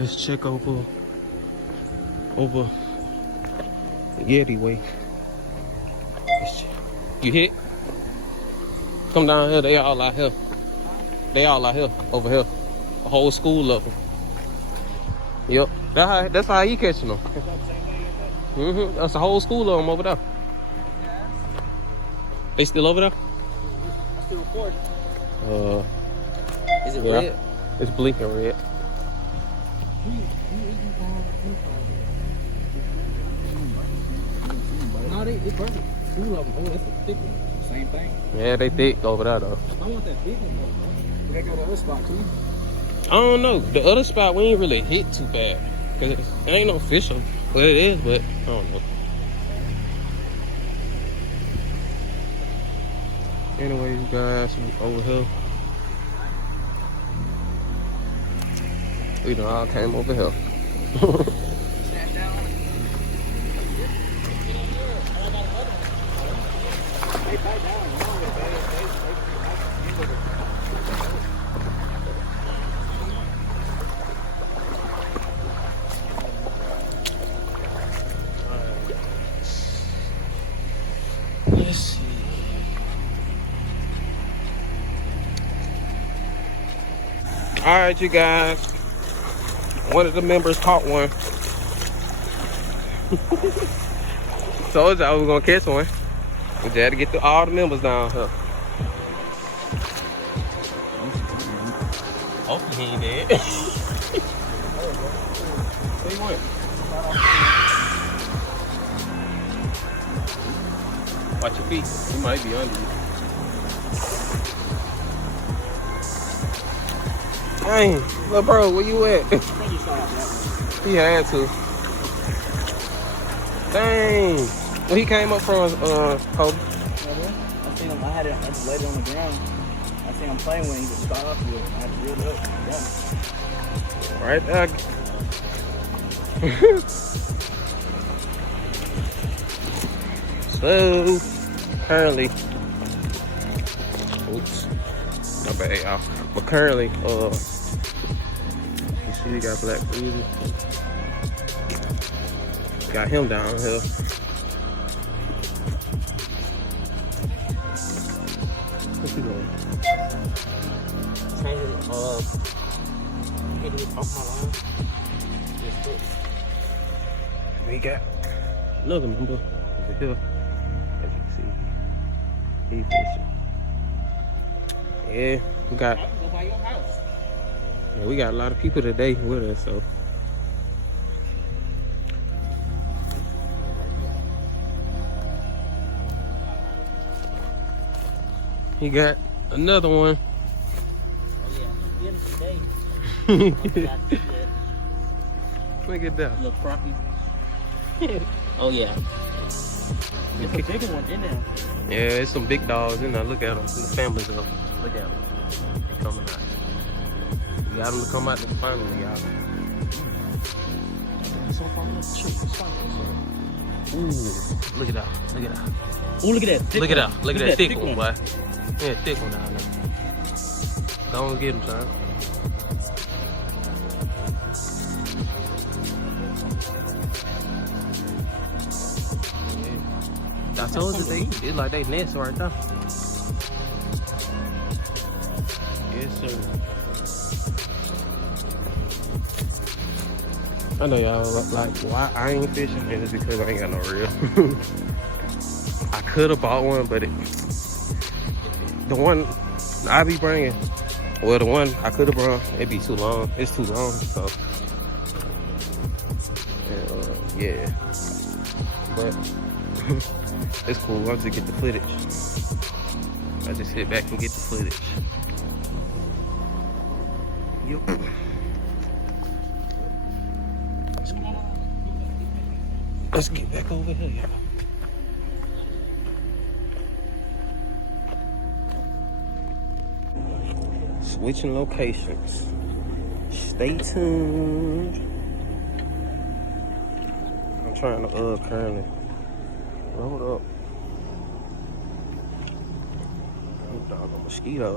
Let's check over Yeti way. You hit? Come down here. They all out here. They all out here. Over here. A whole school of them. Yep. That's how you catching them. That's a whole school of them over there. They still over there? I still record. Is it red? It's blinking red. No, they perfect. Two of them. Oh, that's a thick one. Same thing. Yeah, they thick over there though. I want that big one though, bro. We gotta go to the other spot too. I don't know. The other spot we ain't really hit too bad. Cause it ain't no fish on. Well, it is, but I don't know. Anyway, you guys, we over here. We done all came over here. Snap down. They bite down. Let's see. All right, you guys. One of the members caught one. Told y'all we was gonna catch one. We just had to get all the members down here. Hopefully he ain't dead. Where you went? Watch your feet. He might be under you. Dang, little bro, where you at? He had to. Dang. Where he came up from, Kobe? I seen him. I had it. I just laid it on the ground. I seen him playing when he was start off with it. I had to reel it up. Right there. So, currently, oops, my bad, y'all. But currently, you see, we got Black Breezy. Got him down here. What's he doing? Changing, getting it off my line. We got another member over here. As you can see, he fishing. Yeah, we got. Go by your house. Yeah, we got a lot of people today with us, so. He got another one. Oh yeah, he's today. Look at that. Little crappie. Oh yeah. There's a bigger one in there. Yeah, there's some big dogs in there. Look at them. The families of them. Look at them. They coming out. You got them to come out to the family, y'all. Ooh, look at that. Look at that. Oh, look at that. Look at that. Look at that thick one, boy. Yeah, thick one down there. Don't get him, son. I told you they eat. It's like they nest right there. Yes, sir. I know y'all like why I ain't fishing, and it's because I ain't got no reel. I could have bought one, but the one I be bringing, well, the one I could have brought, it'd be too long. It's too long, so yeah. But it's cool. I'll just get the footage. I just sit back and get the footage. Yep. Let's get back over here, y'all. Switching locations. Stay tuned. I'm trying to currently load up. Oh, dog, a mosquito.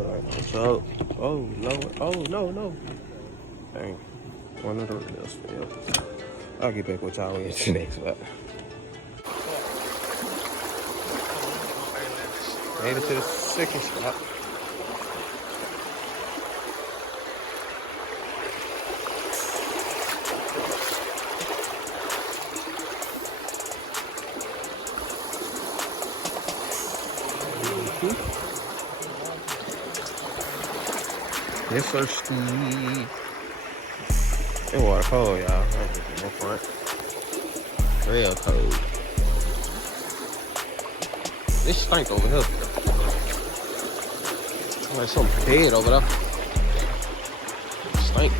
So, oh, Lord. Oh, no. Dang. One of the reels. Yep. I'll get back with y'all in the next spot. Made it to the second spot. Yes, sir, Steve. That water cold, y'all. No front. Real cold. This stink over here. Like some dead over there. Stink.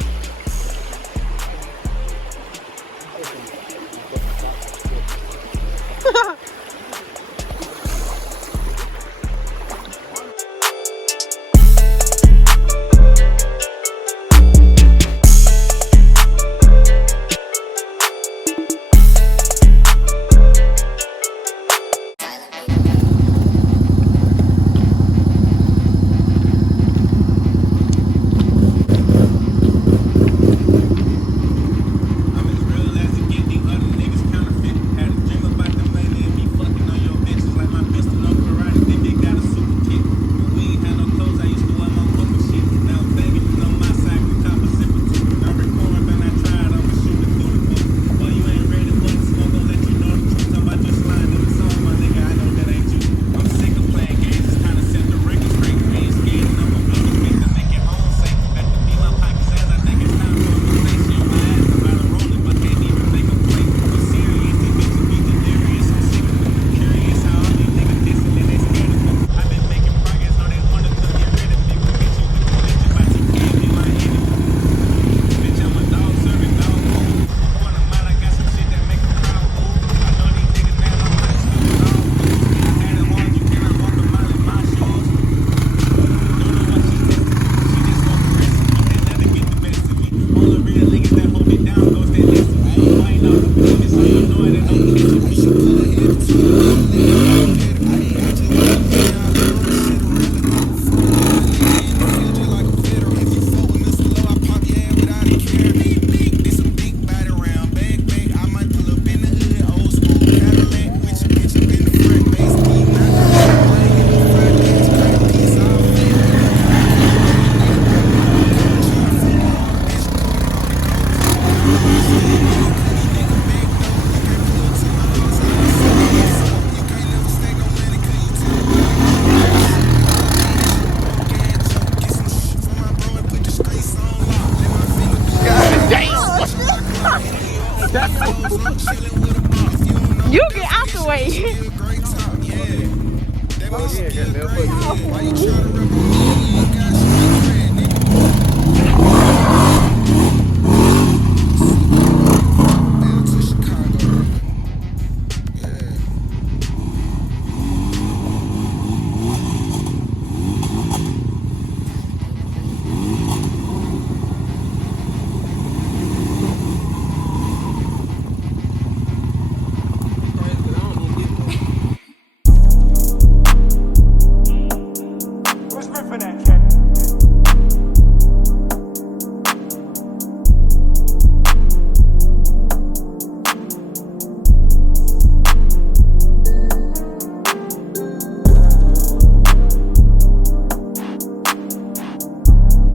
You get out the way. Oh, yeah,